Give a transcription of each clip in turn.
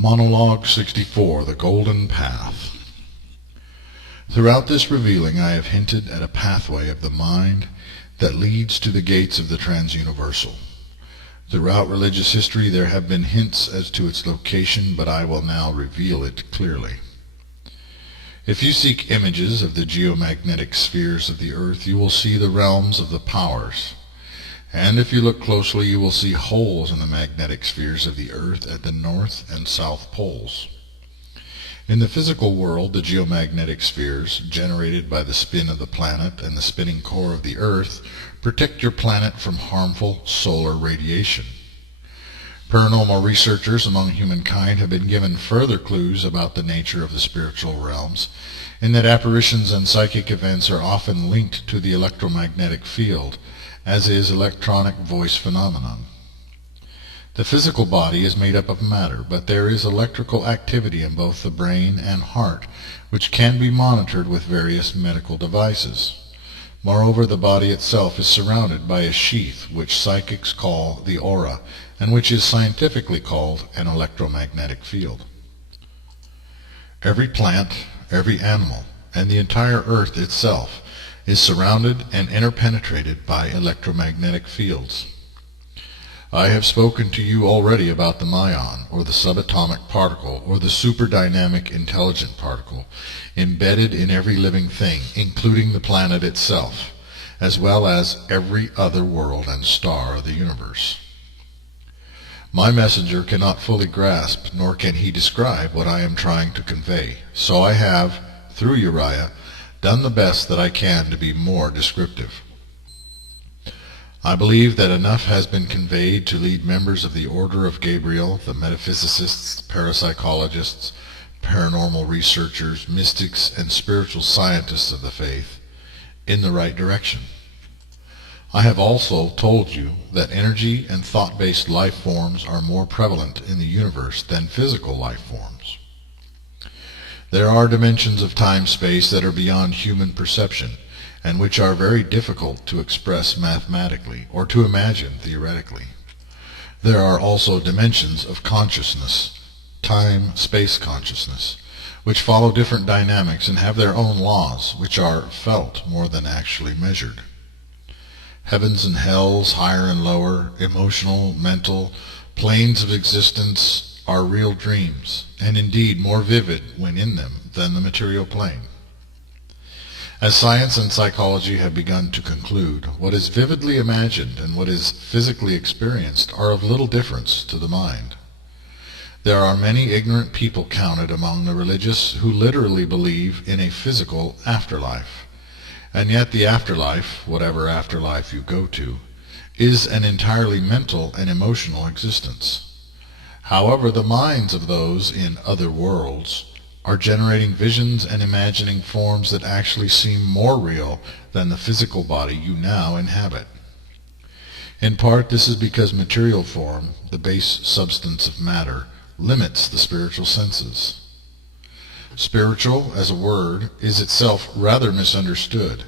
Monologue 64, The Golden Path. Throughout this revealing I have hinted at a pathway of the mind that leads to the gates of the transuniversal. Throughout religious history there have been hints as to its location, but I will now reveal it clearly. If you seek images of the geomagnetic spheres of the earth, you will see the realms of the powers. And if you look closely, you will see holes in the magnetic spheres of the earth at the north and south poles. In the physical world, the geomagnetic spheres, generated by the spin of the planet and the spinning core of the earth, protect your planet from harmful solar radiation. Paranormal researchers among humankind have been given further clues about the nature of the spiritual realms, in that apparitions and psychic events are often linked to the electromagnetic field, as is electronic voice phenomenon. The physical body is made up of matter, but there is electrical activity in both the brain and heart, which can be monitored with various medical devices. Moreover, the body itself is surrounded by a sheath which psychics call the aura, and which is scientifically called an electromagnetic field. Every plant, every animal, and the entire earth itself is surrounded and interpenetrated by electromagnetic fields. I have spoken to you already about the muon, or the subatomic particle, or the superdynamic intelligent particle, embedded in every living thing, including the planet itself, as well as every other world and star of the universe. My messenger cannot fully grasp, nor can he describe what I am trying to convey, so I have, through Uriah, done the best that I can to be more descriptive. I believe that enough has been conveyed to lead members of the Order of Gabriel, the metaphysicists, parapsychologists, paranormal researchers, mystics, and spiritual scientists of the faith in the right direction. I have also told you that energy and thought-based life forms are more prevalent in the universe than physical life forms. There are dimensions of time-space that are beyond human perception, and which are very difficult to express mathematically or to imagine theoretically. There are also dimensions of consciousness, time-space consciousness, which follow different dynamics and have their own laws, which are felt more than actually measured. Heavens and hells, higher and lower, emotional, mental, planes of existence are real dreams, and indeed more vivid when in them than the material plane. As science and psychology have begun to conclude, what is vividly imagined and what is physically experienced are of little difference to the mind. There are many ignorant people counted among the religious who literally believe in a physical afterlife, and yet the afterlife, whatever afterlife you go to, is an entirely mental and emotional existence. However, the minds of those in other worlds are generating visions and imagining forms that actually seem more real than the physical body you now inhabit. In part, this is because material form, the base substance of matter, limits the spiritual senses. Spiritual, as a word, is itself rather misunderstood,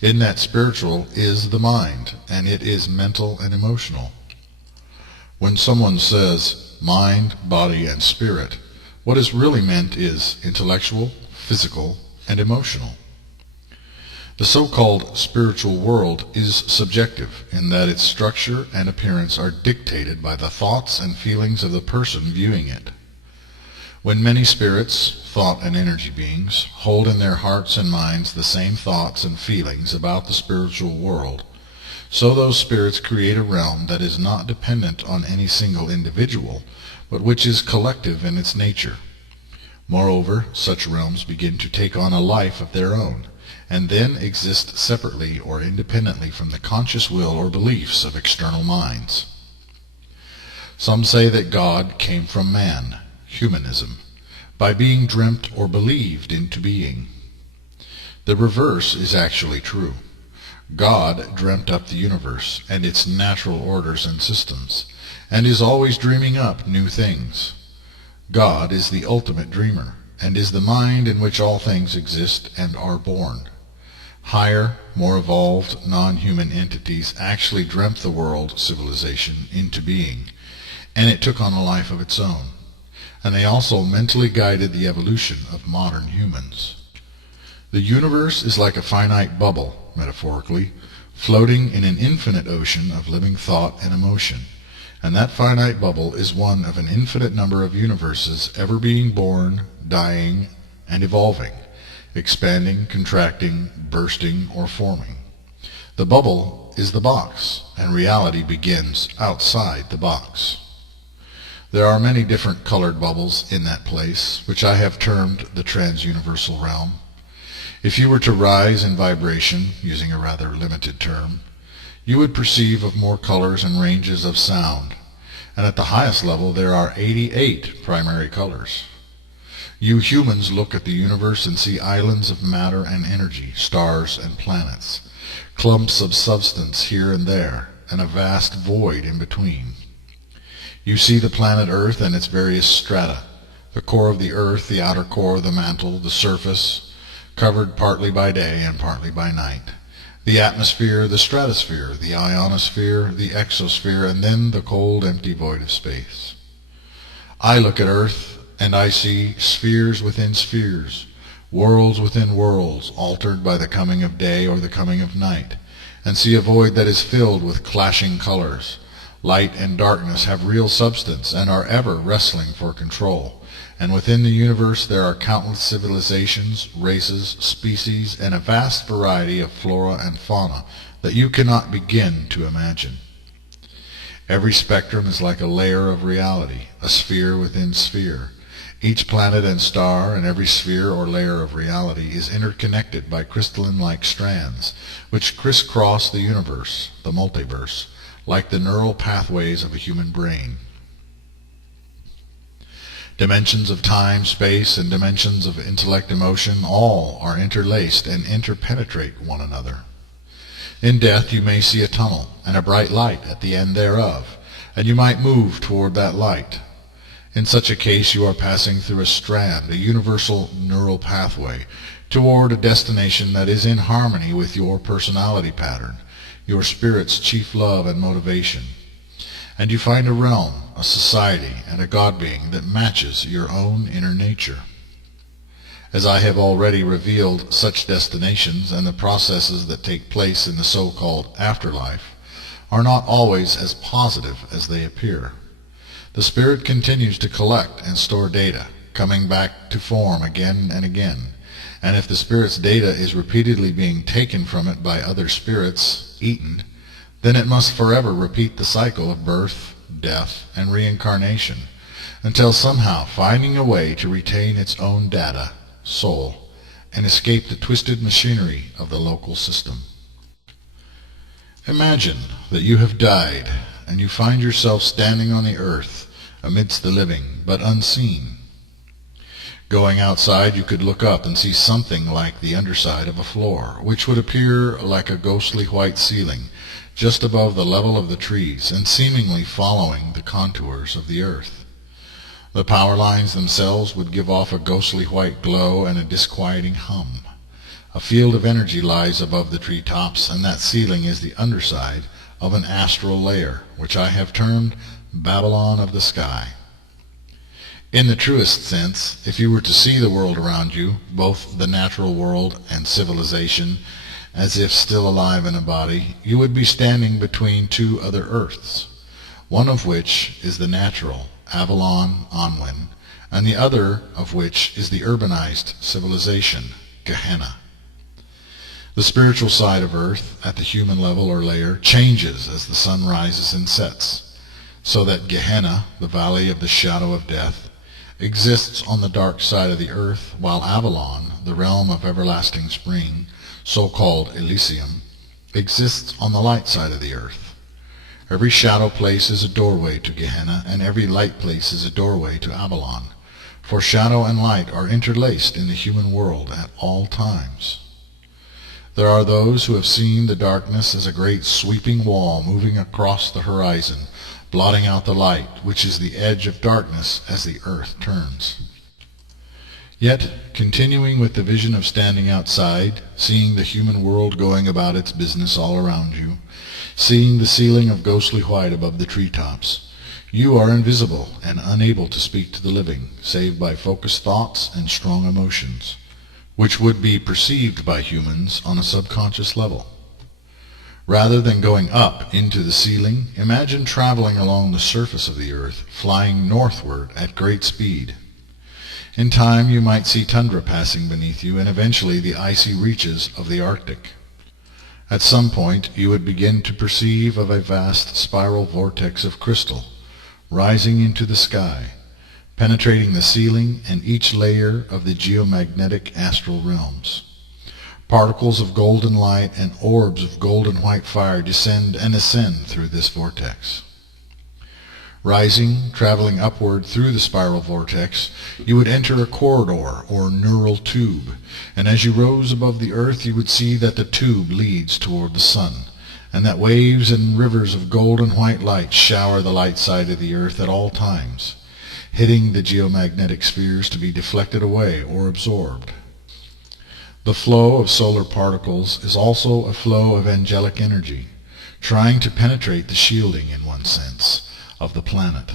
in that spiritual is the mind, and it is mental and emotional. When someone says mind, body, and spirit, what is really meant is intellectual, physical, and emotional. The so-called spiritual world is subjective in that its structure and appearance are dictated by the thoughts and feelings of the person viewing it. When many spirits, thought and energy beings, hold in their hearts and minds the same thoughts and feelings about the spiritual world, so those spirits create a realm that is not dependent on any single individual, but which is collective in its nature. Moreover, such realms begin to take on a life of their own, and then exist separately or independently from the conscious will or beliefs of external minds. Some say that God came from man, humanism, by being dreamt or believed into being. The reverse is actually true. God dreamt up the universe and its natural orders and systems, and is always dreaming up new things. God is the ultimate dreamer, and is the mind in which all things exist and are born. Higher, more evolved, non-human entities actually dreamt the world civilization into being, and it took on a life of its own. and they also mentally guided the evolution of modern humans. The universe is like a finite bubble, metaphorically, floating in an infinite ocean of living thought and emotion, and that finite bubble is one of an infinite number of universes ever being born, dying, and evolving, expanding, contracting, bursting, or forming. The bubble is the box, and reality begins outside the box. There are many different colored bubbles in that place, which I have termed the trans-universal realm. If you were to rise in vibration, using a rather limited term, you would perceive of more colors and ranges of sound, and at the highest level there are 88 primary colors. You humans look at the universe and see islands of matter and energy, stars and planets, clumps of substance here and there, and a vast void in between. You see the planet Earth and its various strata, the core of the Earth, the outer core, the mantle, the surface, covered partly by day and partly by night, the atmosphere, the stratosphere, the ionosphere, the exosphere, and then the cold, empty void of space. I look at Earth, and I see spheres within spheres, worlds within worlds, altered by the coming of day or the coming of night, and see a void that is filled with clashing colors. Light and darkness have real substance and are ever wrestling for control, and within the universe there are countless civilizations, races, species, and a vast variety of flora and fauna that you cannot begin to imagine. Every spectrum is like a layer of reality, a sphere within sphere. Each planet and star and every sphere or layer of reality is interconnected by crystalline-like strands, which crisscross the universe, the multiverse, like the neural pathways of a human brain. Dimensions of time, space, and dimensions of intellect, emotion, all are interlaced and interpenetrate one another. In death you may see a tunnel and a bright light at the end thereof, and you might move toward that light. In such a case you are passing through a strand, a universal neural pathway, toward a destination that is in harmony with your personality pattern, your spirit's chief love and motivation. And you find a realm, a society, and a God being that matches your own inner nature. As I have already revealed, such destinations and the processes that take place in the so-called afterlife are not always as positive as they appear. The spirit continues to collect and store data, coming back to form again and again, and if the spirit's data is repeatedly being taken from it by other spirits, eaten, then it must forever repeat the cycle of birth, death, and reincarnation, until somehow finding a way to retain its own data, soul, and escape the twisted machinery of the local system. Imagine that you have died, and you find yourself standing on the earth amidst the living, but unseen. Going outside, you could look up and see something like the underside of a floor, which would appear like a ghostly white ceiling, just above the level of the trees, and seemingly following the contours of the earth. The power lines themselves would give off a ghostly white glow and a disquieting hum. A field of energy lies above the treetops, and that ceiling is the underside of an astral layer, which I have termed Babylon of the sky. In the truest sense, if you were to see the world around you, both the natural world and civilization, as if still alive in a body, you would be standing between two other earths, one of which is the natural, Avalon, Anwen, and the other of which is the urbanized civilization, Gehenna. The spiritual side of earth, at the human level or layer, changes as the sun rises and sets, so that Gehenna, the valley of the shadow of death, exists on the dark side of the earth, while Avalon, the realm of everlasting spring, so-called Elysium, exists on the light side of the earth. Every shadow place is a doorway to Gehenna, and every light place is a doorway to Avalon, for shadow and light are interlaced in the human world at all times. There are those who have seen the darkness as a great sweeping wall moving across the horizon, blotting out the light, which is the edge of darkness as the earth turns. Yet, continuing with the vision of standing outside, seeing the human world going about its business all around you, seeing the ceiling of ghostly white above the treetops, You are invisible and unable to speak to the living, save by focused thoughts and strong emotions, which would be perceived by humans on a subconscious level. Rather than going up into the ceiling, imagine traveling along the surface of the earth, flying northward at great speed. In time you might see tundra passing beneath you and eventually the icy reaches of the Arctic. At some point you would begin to perceive of a vast spiral vortex of crystal, rising into the sky, penetrating the ceiling and each layer of the geomagnetic astral realms. Particles of golden light and orbs of golden white fire descend and ascend through this vortex. Rising, traveling upward through the spiral vortex, you would enter a corridor or neural tube, and as you rose above the earth you would see that the tube leads toward the sun, and that waves and rivers of golden white light shower the light side of the earth at all times, hitting the geomagnetic spheres to be deflected away or absorbed. The flow of solar particles is also a flow of angelic energy, trying to penetrate the shielding, in one sense, of the planet.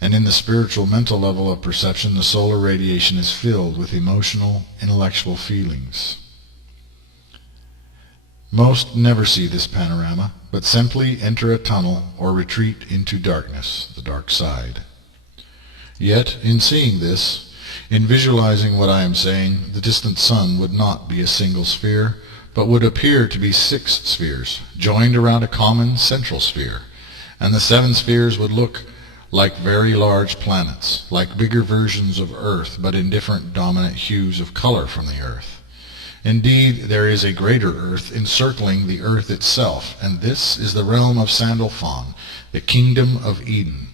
And in the spiritual mental level of perception, the solar radiation is filled with emotional, intellectual feelings. Most never see this panorama, but simply enter a tunnel or retreat into darkness, the dark side. Yet, in seeing this, in visualizing what I am saying, the distant sun would not be a single sphere, but would appear to be 6 spheres, joined around a common central sphere, and the 7 spheres would look like very large planets, like bigger versions of Earth, but in different dominant hues of color from the Earth. Indeed, there is a greater Earth encircling the Earth itself, and this is the realm of Sandalphon, the kingdom of Eden.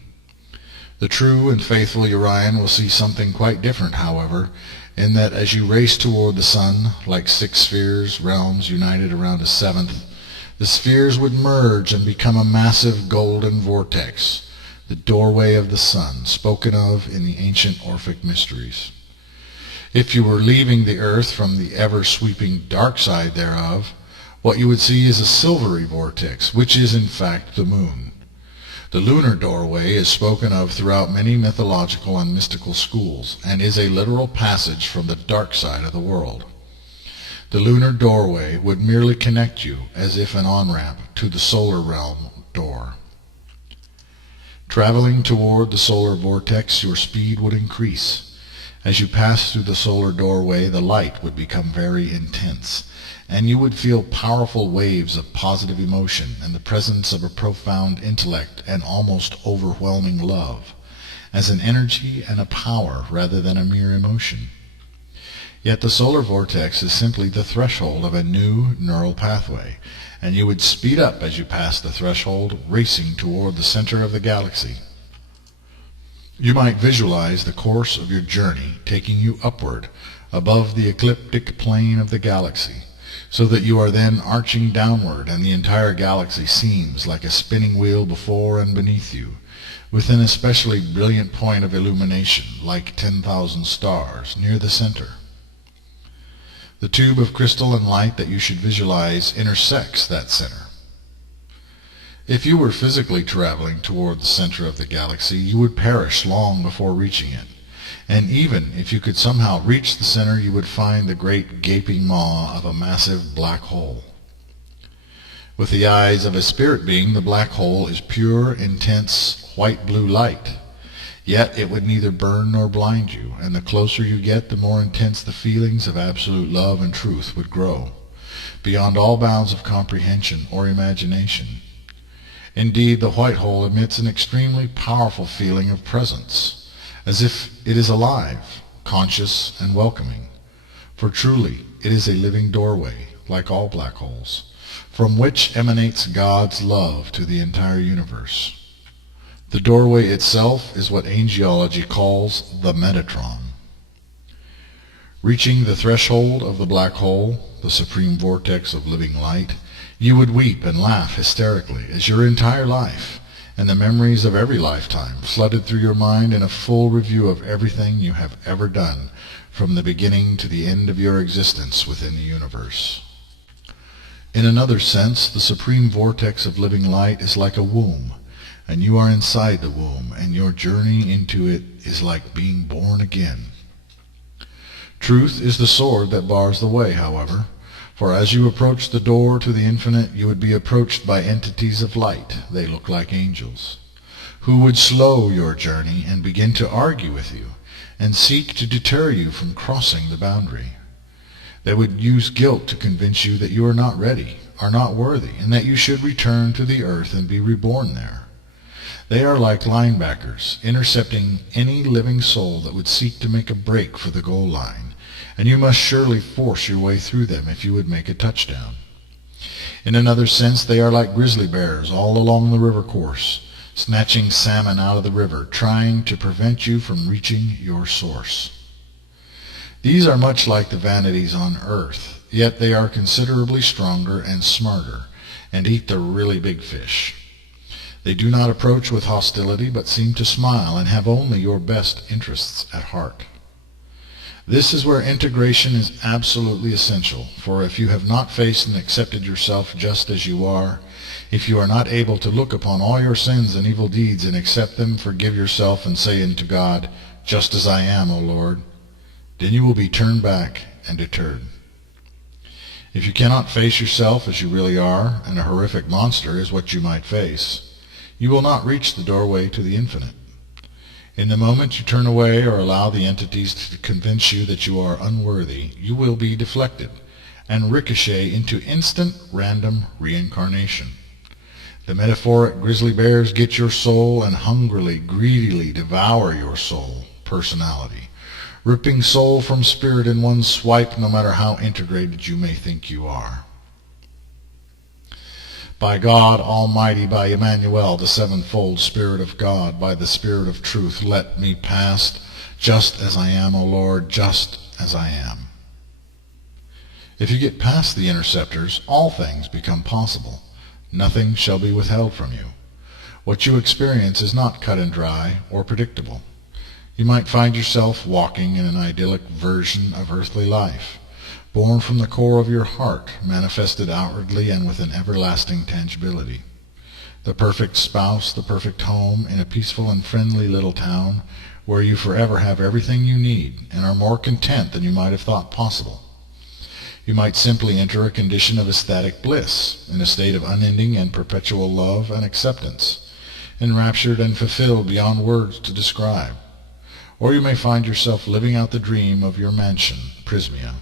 The true and faithful Urian will see something quite different, however, in that as you race toward the sun, like 6 spheres, realms united around a 7th, the spheres would merge and become a massive golden vortex, the doorway of the sun, spoken of in the ancient Orphic mysteries. If you were leaving the earth from the ever-sweeping dark side thereof, what you would see is a silvery vortex, which is in fact the moon. The lunar doorway is spoken of throughout many mythological and mystical schools, and is a literal passage from the dark side of the world. The lunar doorway would merely connect you, as if an on-ramp, to the solar realm door. Traveling toward the solar vortex, your speed would increase. As you pass through the solar doorway, the light would become very intense, and you would feel powerful waves of positive emotion and the presence of a profound intellect and almost overwhelming love, as an energy and a power rather than a mere emotion. Yet the solar vortex is simply the threshold of a new neural pathway, and you would speed up as you pass the threshold, racing toward the center of the galaxy. You might visualize the course of your journey taking you upward, above the ecliptic plane of the galaxy, so that you are then arching downward, and the entire galaxy seems like a spinning wheel before and beneath you, with an especially brilliant point of illumination, like 10,000 stars, near the center. The tube of crystal and light that you should visualize intersects that center. If you were physically traveling toward the center of the galaxy, you would perish long before reaching it. And even if you could somehow reach the center, you would find the great gaping maw of a massive black hole. With the eyes of a spirit being, the black hole is pure, intense, white-blue light. Yet it would neither burn nor blind you, and the closer you get, the more intense the feelings of absolute love and truth would grow, beyond all bounds of comprehension or imagination. Indeed, the white hole emits an extremely powerful feeling of presence, as if it is alive, conscious, and welcoming. For truly, it is a living doorway, like all black holes, from which emanates God's love to the entire universe. The doorway itself is what angiology calls the Metatron. Reaching the threshold of the black hole, the supreme vortex of living light, you would weep and laugh hysterically as your entire life, and the memories of every lifetime, flooded through your mind in a full review of everything you have ever done, from the beginning to the end of your existence within the universe. In another sense, the supreme vortex of living light is like a womb, and you are inside the womb, and your journey into it is like being born again. Truth is the sword that bars the way, however, for as you approach the door to the infinite, you would be approached by entities of light. They look like angels, who would slow your journey and begin to argue with you, and seek to deter you from crossing the boundary. They would use guilt to convince you that you are not ready, are not worthy, and that you should return to the earth and be reborn there. They are like linebackers, intercepting any living soul that would seek to make a break for the goal line, and you must surely force your way through them if you would make a touchdown. In another sense, they are like grizzly bears all along the river course, snatching salmon out of the river, trying to prevent you from reaching your source. These are much like the vanities on earth, yet they are considerably stronger and smarter, and eat the really big fish. They do not approach with hostility, but seem to smile and have only your best interests at heart. This is where integration is absolutely essential, for if you have not faced and accepted yourself just as you are, if you are not able to look upon all your sins and evil deeds and accept them, forgive yourself, and say unto God, "Just as I am, O Lord," then you will be turned back and deterred. If you cannot face yourself as you really are, and a horrific monster is what you might face, you will not reach the doorway to the infinite. In the moment you turn away or allow the entities to convince you that you are unworthy, you will be deflected and ricochet into instant random reincarnation. The metaphoric grizzly bears get your soul and hungrily, greedily devour your soul, personality, ripping soul from spirit in one swipe, no matter how integrated you may think you are. By God Almighty, by Emmanuel, the sevenfold Spirit of God, by the Spirit of truth, let me pass, just as I am, O Lord, just as I am. If you get past the interceptors, all things become possible. Nothing shall be withheld from you. What you experience is not cut and dry or predictable. You might find yourself walking in an idyllic version of earthly life, born from the core of your heart, manifested outwardly and with an everlasting tangibility. The perfect spouse, the perfect home, in a peaceful and friendly little town, where you forever have everything you need, and are more content than you might have thought possible. You might simply enter a condition of ecstatic bliss, in a state of unending and perpetual love and acceptance, enraptured and fulfilled beyond words to describe. Or you may find yourself living out the dream of your mansion, Prismia.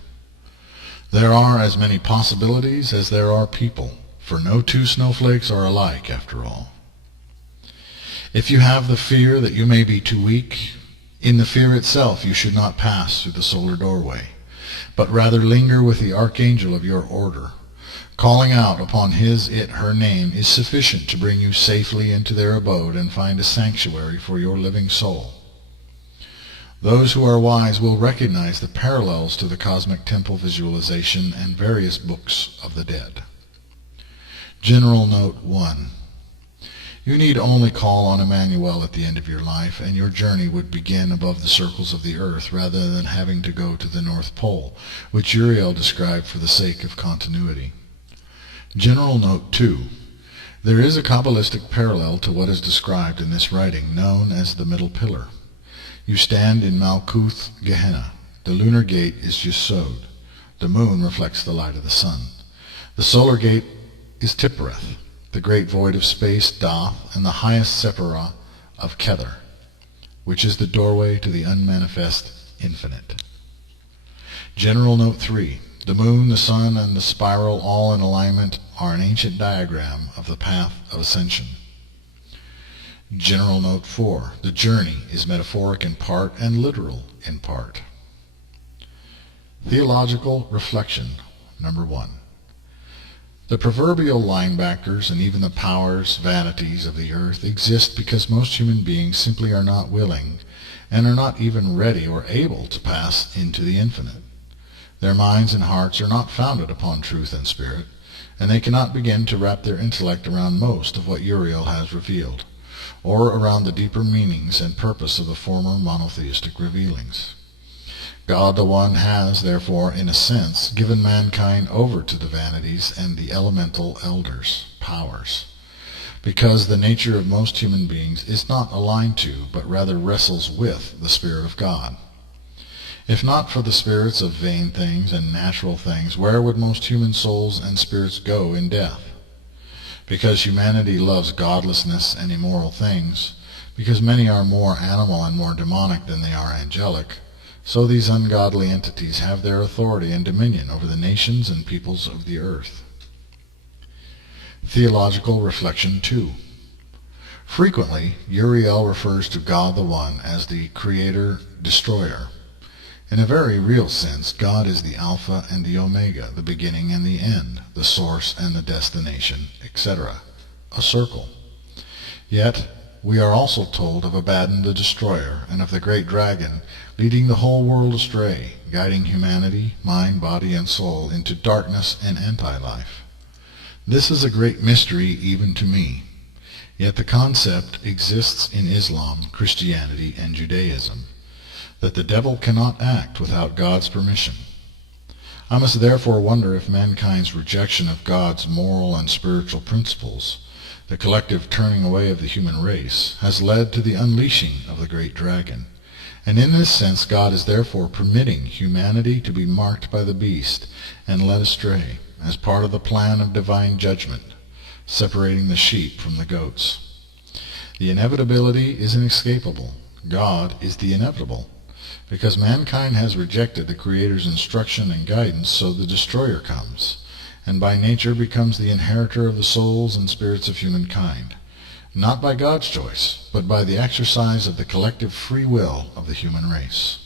There are as many possibilities as there are people, for no two snowflakes are alike, after all. If you have the fear that you may be too weak, in the fear itself you should not pass through the solar doorway, but rather linger with the archangel of your order. Calling out upon his, it, her name is sufficient to bring you safely into their abode and find a sanctuary for your living soul. Those who are wise will recognize the parallels to the cosmic temple visualization and various books of the dead. General Note 1. You need only call on Emmanuel at the end of your life, and your journey would begin above the circles of the earth rather than having to go to the North Pole, which Uriel described for the sake of continuity. General Note 2. There is a Kabbalistic parallel to what is described in this writing, known as the Middle Pillar. You stand in Malkuth, Gehenna. The lunar gate is Yesod. The moon reflects the light of the sun. The solar gate is Tiphereth, the great void of space, Doth, and the highest Sephirah of Kether, which is the doorway to the unmanifest infinite. General Note 3. The moon, the sun, and the spiral, all in alignment, are an ancient diagram of the path of ascension. General Note 4. The journey is metaphoric in part and literal in part. Theological reflection number 1. The proverbial linebackers and even the powers, vanities of the earth exist because most human beings simply are not willing and are not even ready or able to pass into the infinite. Their minds and hearts are not founded upon truth and spirit, and they cannot begin to wrap their intellect around most of what Uriel has revealed, or around the deeper meanings and purpose of the former monotheistic revealings. God the One has, therefore, in a sense, given mankind over to the vanities and the elemental elders, powers. because the nature of most human beings is not aligned to, but rather wrestles with, the Spirit of God. If not for the spirits of vain things and natural things, where would most human souls and spirits go in death? Because humanity loves godlessness and immoral things, because many are more animal and more demonic than they are angelic, so these ungodly entities have their authority and dominion over the nations and peoples of the earth. Theological Reflection 2. Frequently, Uriel refers to God the One as the Creator-Destroyer. In a very real sense, God is the Alpha and the Omega, the beginning and the end, the source and the destination, etc., a circle. Yet, we are also told of Abaddon the Destroyer and of the great dragon, leading the whole world astray, guiding humanity, mind, body, and soul into darkness and anti-life. This is a great mystery even to me, yet the concept exists in Islam, Christianity, and Judaism, that the devil cannot act without God's permission. I must therefore wonder if mankind's rejection of God's moral and spiritual principles, the collective turning away of the human race, has led to the unleashing of the great dragon, and in this sense God is therefore permitting humanity to be marked by the beast and led astray, as part of the plan of divine judgment, separating the sheep from the goats. The inevitability is inescapable. God is the inevitable. Because mankind has rejected the Creator's instruction and guidance, so the destroyer comes, and by nature becomes the inheritor of the souls and spirits of humankind, not by God's choice, but by the exercise of the collective free will of the human race.